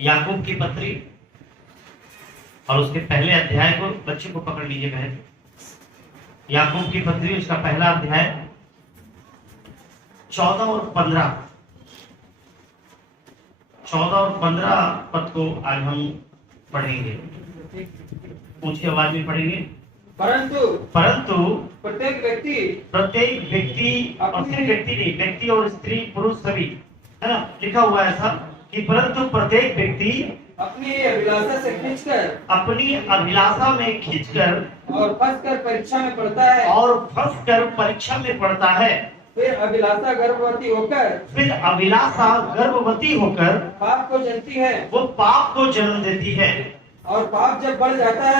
याकूब की पत्री और उसके पहले अध्याय को बच्चे को पकड़ लीजिए बहन। याकूब की पत्री उसका पहला अध्याय 14 और 15 पद को आज हम पढ़ेंगे। ऊंची आवाज में पढ़ेंगे। परंतु प्रत्येक व्यक्ति और सिर्फ व्यक्ति नहीं, व्यक्ति और स्त्री पुरुष सभी, है ना, लिखा हुआ है ऐसा कि परंतु प्रत्येक व्यक्ति अपनी अभिलाषा में खींचकर और फंसकर परीक्षा में पड़ता है। फिर अभिलाषा गर्भवती होकर पाप को जनती है। वो पाप को जन्म देती है। और पाप जब बढ़ जाता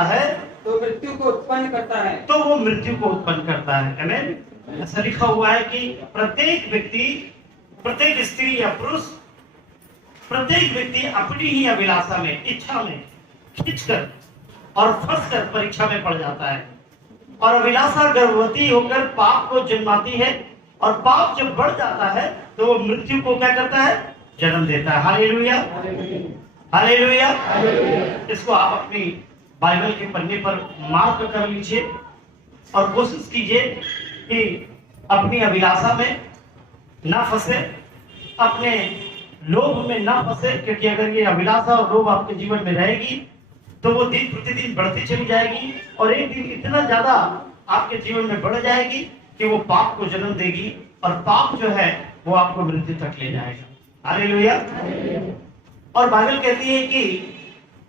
है तो मृत्यु को उत्पन्न करता है। आमीन। ऐसा लिखा हुआ है कि प्रत्येक व्यक्ति, प्रत्येक स्त्री या पुरुष, प्रत्येक व्यक्ति अपनी ही अभिलाषा में, इच्छा में खींचकर और फंसकर परीक्षा में पड़ जाता है। और अभिलाषा गर्भवती होकर पाप को जन्माती है। और पाप जब बढ़ जाता है तो वो मृत्यु को क्या करता है? जन्म देता है। Hallelujah, hallelujah. इसको आप अपनी बाइबल के पन्ने पर मार्क कर लीजिए और कोशिश कीजिए कि अपनी अभिलाषा में ना फंसे, अपने लोभ में ना फंसे, क्योंकि अगर ये अभिलाषा और लोभ आपके जीवन में रहेगी तो वो दिन प्रतिदिन बढ़ती चली जाएगी और एक दिन इतना ज्यादा आपके जीवन में बढ़ जाएगी कि वो पाप को जन्म देगी और पाप जो है वो आपको मृत्यु तक ले जाएगा। हालेलुया। और बाइबल कहती है कि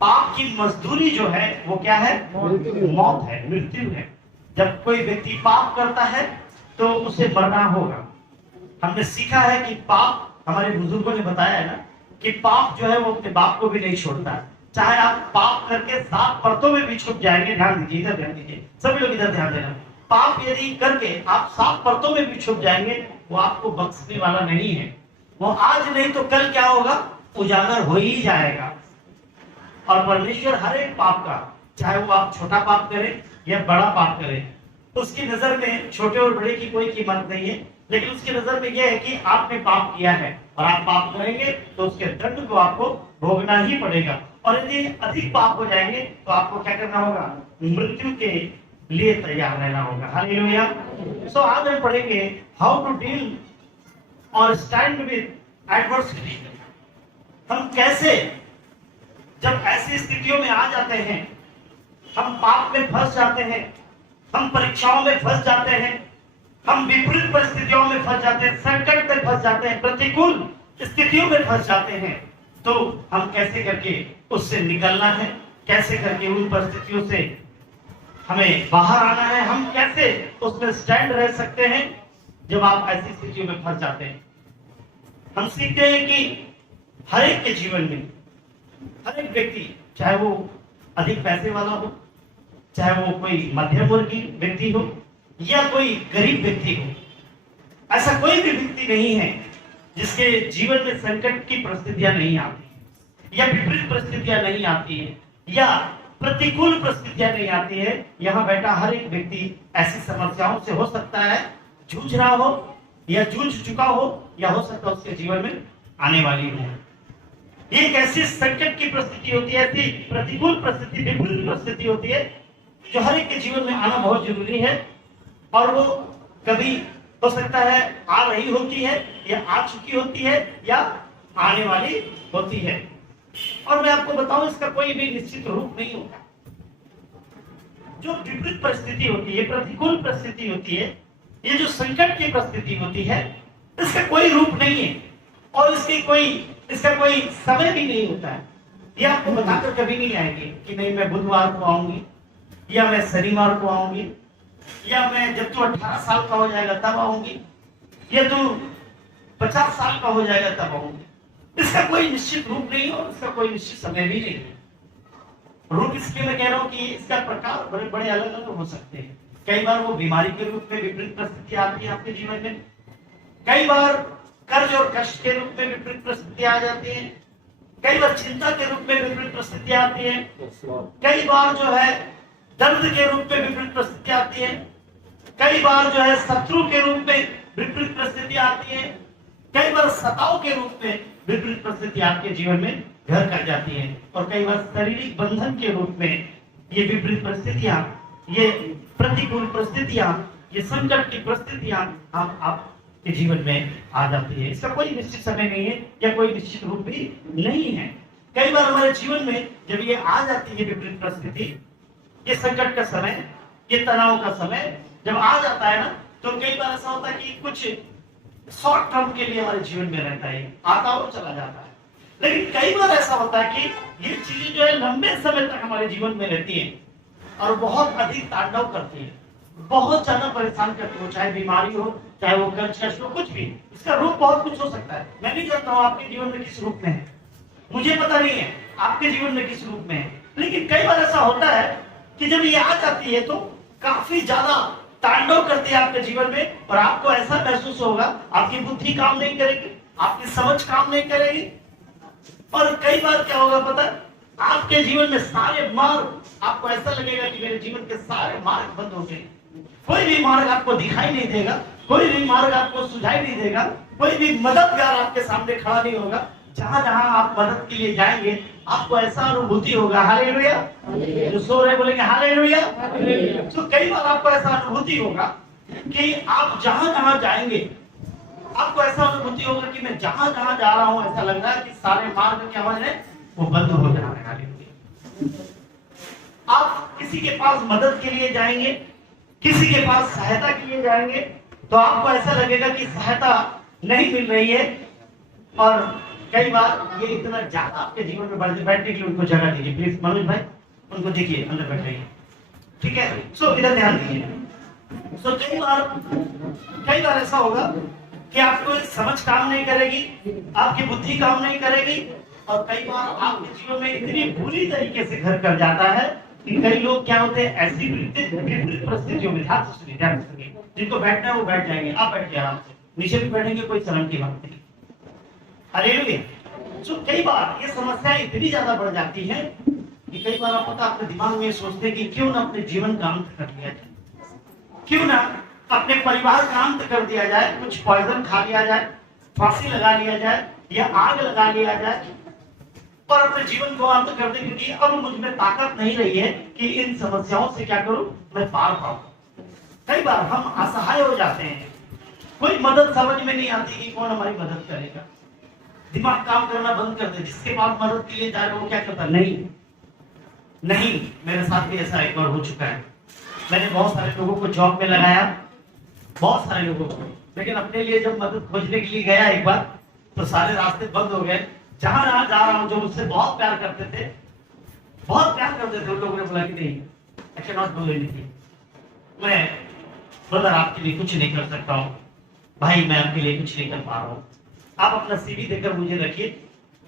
पाप की मजदूरी जो है वो क्या है? मौत है, मृत्यु है। जब कोई व्यक्ति पाप करता है तो उसे मरना होगा। हमने सीखा है कि पाप, हमारे बुजुर्गों ने बताया है ना कि पाप जो है वो अपने बाप को भी नहीं छोड़ता है। चाहे आप पाप करके 7 परतों में भी छुप जाएंगे, ध्यान दीजिए, इधर ध्यान दीजिए, सभी लोग इधर ध्यान देना। पाप यदि करके आप 7 परतों में भी छुप जाएंगे, वो आपको बख्शने वाला नहीं है। वो आज नहीं तो कल क्या होगा? उजागर हो ही जाएगा। और परमेश्वर हर एक पाप का, चाहे वो आप छोटा पाप करें या बड़ा पाप करें, उसकी नजर में छोटे और बड़े की कोई कीमत नहीं है। लेकिन उसकी नजर में यह है कि आपने पाप किया है और आप पाप करेंगे तो उसके दंड को आपको भोगना ही पड़ेगा। और यदि अधिक पाप हो जाएंगे तो आपको क्या करना होगा? मृत्यु के लिए तैयार रहना होगा। हालेलुया। सो आज हम पढ़ेंगे हाउ टू डील और स्टैंड विद एडवर्सिटी। हम कैसे जब ऐसी स्थितियों में आ जाते हैं, हम पाप में फंस जाते हैं, हम परीक्षाओं में फंस जाते हैं, हम विपरीत परिस्थितियों में फंस जाते हैं, संकट में फंस जाते हैं, प्रतिकूल स्थितियों में फंस जाते हैं, तो हम कैसे करके उससे निकलना है, कैसे करके उन परिस्थितियों से हमें बाहर आना है, हम कैसे उसमें स्टैंड रह सकते हैं जब आप ऐसी स्थितियों में फंस जाते हैं। हम सीखते हैं कि हर एक के जीवन में हर एक व्यक्ति, चाहे वो अधिक पैसे वाला हो, चाहे वो कोई मध्यम वर्गीय व्यक्ति हो या कोई गरीब व्यक्ति हो, ऐसा कोई भी व्यक्ति नहीं है जिसके जीवन में संकट की परिस्थितियां नहीं आती या विपरीत परिस्थितियां नहीं आती है या प्रतिकूल परिस्थितियां नहीं आती है। यहाँ बैठा हर एक व्यक्ति ऐसी समस्याओं से हो सकता है जूझ रहा हो या जूझ चुका हो या हो सकता है उसके जीवन में आने वाली हो। ये एक ऐसी संकट की परिस्थिति होती है, ऐसी प्रतिकूल परिस्थिति, विपरीत परिस्थिति होती है जो हर एक के जीवन में आना बहुत जरूरी है। और वो कभी हो सकता है आ रही होती है या आ चुकी होती है या आने वाली होती है। और मैं आपको बताऊं, इसका कोई भी निश्चित रूप नहीं होता। जो विपरीत परिस्थिति होती है, प्रतिकूल परिस्थिति होती है, ये जो संकट की परिस्थिति होती है, इसका कोई रूप नहीं है और इसका कोई समय भी नहीं होता है। ये आपको बताकर कभी नहीं आएगी कि नहीं मैं बुधवार को आऊंगी या मैं शनिवार को आऊंगी या मैं जब तू 18 साल का हो जाएगा तब आऊंगी या तू 50 साल का हो जाएगा तब आऊंगी। इसका कोई निश्चित रूप नहीं और इसका कोई निश्चित समय भी नहीं है। रूप इसके मैं कह रहा हूँ कि इसका प्रकार बड़े बड़े अलग अलग हो सकते हैं। कई बार वो बीमारी के रूप में विपरीत परिस्थिति आती है आपके जीवन में, कई बार कर्ज और कष्ट के रूप में विपरीत परिस्थिति आ जाती है, कई बार चिंता के रूप में विपरीत परिस्थितियां आती है, कई बार जो है दर्द के रूप में विपरीत परिस्थितियां आती है, कई बार जो है शत्रु के रूप में विपरीत परिस्थितियां आती है, कई बार सताव के रूप में विपरीत परिस्थितियां आपके जीवन में घर कर जाती है, और कई बार शारीरिक बंधन के रूप में ये विपरीत परिस्थितियां, ये प्रतिकूल परिस्थितियां, ये संकट की परिस्थितियां आपके जीवन में आ जाती है। इसका कोई निश्चित समय नहीं है या कोई निश्चित रूप भी नहीं है। कई बार हमारे जीवन में जब ये आ जाती है विपरीत परिस्थिति, ये संकट का समय, ये तनाव का समय जब आ जाता है ना, तो कई बार ऐसा होता है कि कुछ शॉर्ट टर्म के लिए हमारे जीवन में रहता है, आता और चला जाता है। लेकिन कई बार ऐसा होता है कि ये चीजें जो है लंबे समय तक हमारे जीवन में रहती है और बहुत अधिक तांडव करती है, बहुत ज्यादा परेशान करती हो, चाहे बीमारी हो, चाहे वो कर्ज कष्ट हो, कुछ भी। इसका रूप बहुत कुछ हो सकता है। मैं नहीं जानता हूँ आपके जीवन में किस रूप में है, मुझे पता नहीं है आपके जीवन में किस रूप में है, लेकिन कई बार ऐसा होता है कि जब ये आ जाती है तो काफी ज्यादा तांडव करती है आपके जीवन में, और आपको ऐसा महसूस होगा आपकी बुद्धि काम नहीं करेगी, आपकी समझ काम नहीं करेगी, और कई बार क्या होगा पता है, आपके जीवन में सारे मार्ग, आपको ऐसा लगेगा कि मेरे जीवन के सारे मार्ग बंद हो गए, कोई भी मार्ग आपको दिखाई नहीं देगा, कोई भी मार्ग आपको सुझाई नहीं देगा, कोई भी मददगार आपके सामने खड़ा नहीं होगा। जहां जहां आप मदद के लिए जाएंगे आपको ऐसा अनुभूति होगा, हालेलुया, जो सो रहे बोलेंगे हालेलुया। तो कई बार आपको ऐसा अनुभूति होगा कि आप जहां जहां जाएंगे आपको ऐसा अनुभूति होगा कि मैं जहां जहां जा रहा हूं ऐसा लग रहा है कि सारे मार्ग क्या हो रहे हैं, वो बंद हो जा रहे हैं। आप किसी के पास मदद के लिए जाएंगे, किसी के पास सहायता के लिए जाएंगे, तो आपको ऐसा लगेगा कि सहायता नहीं मिल रही है, और कई बार ये इतना ज्यादा आपके जीवन में बैठने के लिए उनको जगह दीजिए प्लीज, मनोज भाई उनको देखिए अंदर बैठ रही है, ठीक है। सो इधर ध्यान दीजिए। सो कई बार ऐसा होगा कि आपको समझ काम नहीं करेगी, आपकी बुद्धि काम नहीं करेगी, और कई बार आपके जीवन में इतनी बुरी तरीके से घर कर जाता है कि कई लोग क्या होते हैं, ऐसी विपरीत परिस्थितियों में, ध्यान से सुनिए, जिनको बैठना है वो बैठ जाएंगे, आप बैठिए आराम से, नीचे भी बैठेंगे, कोई शर्म की बात नहीं। हालेलुया। तो कई बार ये समस्याएं इतनी ज्यादा बढ़ जाती है कि कई बार आप पता अपने दिमाग में सोचते हैं कि क्यों ना अपने जीवन का अंत कर लिया जाए, क्यों ना अपने परिवार का अंत कर दिया जाए, कुछ पॉइजन खा लिया जाए, फांसी लगा लिया जाए, या आग लगा लिया जाए और अपने जीवन को अंत कर दे, क्योंकि अब मुझ में ताकत नहीं रही है कि इन समस्याओं से क्या करूं, मैं पार पाऊं। कई बार हम असहाय हो जाते हैं, कोई मदद समझ में नहीं आती कि कौन हमारी मदद करेगा, दिमाग काम करना बंद कर दे, जिसके पास मदद के लिए जा रहे हो क्या करता, नहीं। मेरे साथ भी ऐसा एक बार हो चुका है। मैंने बहुत सारे लोगों को जॉब में लगाया, बहुत सारे लोगों को, लेकिन अपने लिए जब मदद खोजने के लिए गया एक बार, तो सारे रास्ते बंद हो गए। जहां जहां जा रहा हूं, जो मुझसे बहुत प्यार करते थे, उन लोगों ने बोला कि नहीं, I can not do anything, मैं ब्रदर आपके लिए कुछ नहीं कर सकता हूँ, भाई मैं आपके लिए कुछ नहीं कर पा रहा हूँ, आप अपना सीवी देकर मुझे रखिए,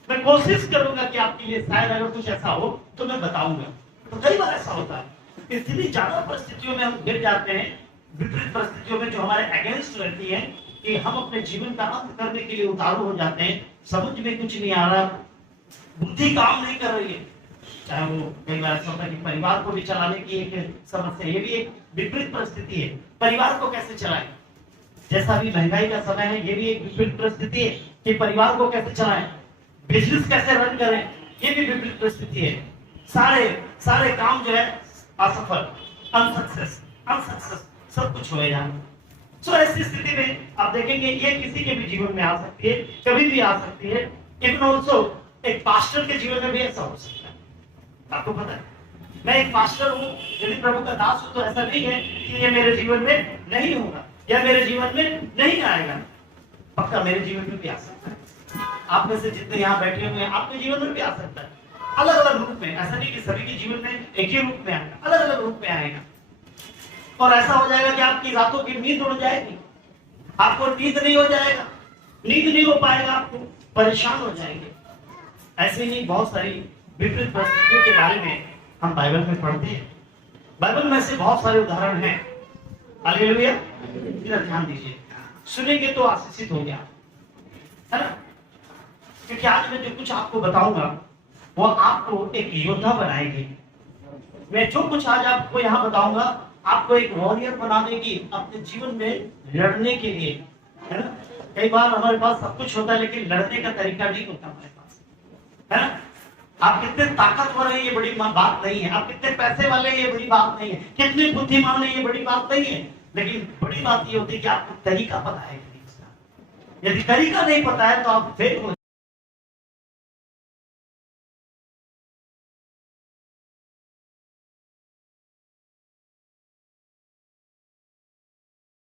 मैं कोशिश करूंगा कि आपके लिए शायद अगर कुछ ऐसा हो तो मैं बताऊंगा। तो कई बार ऐसा होता है, इतनी ज्यादा परिस्थितियों में हम गिर जाते हैं, विपरीत परिस्थितियों में जो हमारे अगेंस्ट रहती है, कि हम अपने जीवन का अंत करने के लिए उतारू हो जाते हैं, समझ में कुछ नहीं आ रहा, बुद्धि काम नहीं कर रही है। चाहे वो कई बार ऐसा होता है कि परिवार को भी चलाने की एक समस्या, ये भी एक विपरीत परिस्थिति है, परिवार को कैसे चलाएं, जैसा भी महंगाई का समय है, ये भी एक विपरीत परिस्थिति है कि परिवार को कैसे चलाएं, बिजनेस कैसे रन करें, ये भी विपरीत परिस्थिति है। सारे काम जो है असफल, अनसक्सेस सब कुछ हो जाए। सो ऐसी स्थिति में आप देखेंगे ये किसी के भी जीवन में आ सकती है, कभी भी आ सकती है। इवन ऑल्सो एक पास्टर के जीवन में भी ऐसा हो सकता है। आपको पता है, मैं एक पास्टर हूँ, यदि प्रभु का दास हूँ, तो ऐसा नहीं है कि ये मेरे जीवन में नहीं होगा या मेरे जीवन में नहीं आएगा, पक्का मेरे जीवन में भी आ सकता है। आप में से जितने यहाँ बैठे हुए हैं, आपके जीवन में भी आ सकता है, अलग अलग रूप में। ऐसा नहीं कि सभी के जीवन में एक ही रूप में आएगा, अलग अलग रूप में आएगा। और ऐसा हो जाएगा कि आपकी रातों की नींद उड़ जाएगी, आपको नींद नहीं हो जाएगा, नींद नहीं हो पाएगा, आपको परेशान हो जाएंगे। ऐसे ही बहुत सारी विपरीत परिस्थितियों के बारे में हम बाइबल में पढ़ते हैं। बाइबल में से बहुत सारे उदाहरण हैं। हालेलुया। इधर ध्यान दीजिए, सुनेंगे तो आशीषित हो गया, है ना। क्योंकि आज मैं जो कुछ आपको बताऊंगा वो आपको एक योद्धा बनाएगी। मैं जो कुछ आज आपको यहाँ बताऊंगा आपको एक वॉरियर बना देगी अपने जीवन में लड़ने के लिए, है ना। कई बार हमारे पास सब कुछ होता है लेकिन लड़ने का तरीका नहीं होता हमारे पास, है ना। आप कितने ताकतवर हैं ये बड़ी बात नहीं है, आप कितने पैसे वाले हैं ये बड़ी बात नहीं है, कितने बुद्धिमान हैं ये बड़ी बात नहीं है, लेकिन बड़ी बात ये होती है कि आपको तरीका पता है। यदि तरीका नहीं पता है तो आप फेल हो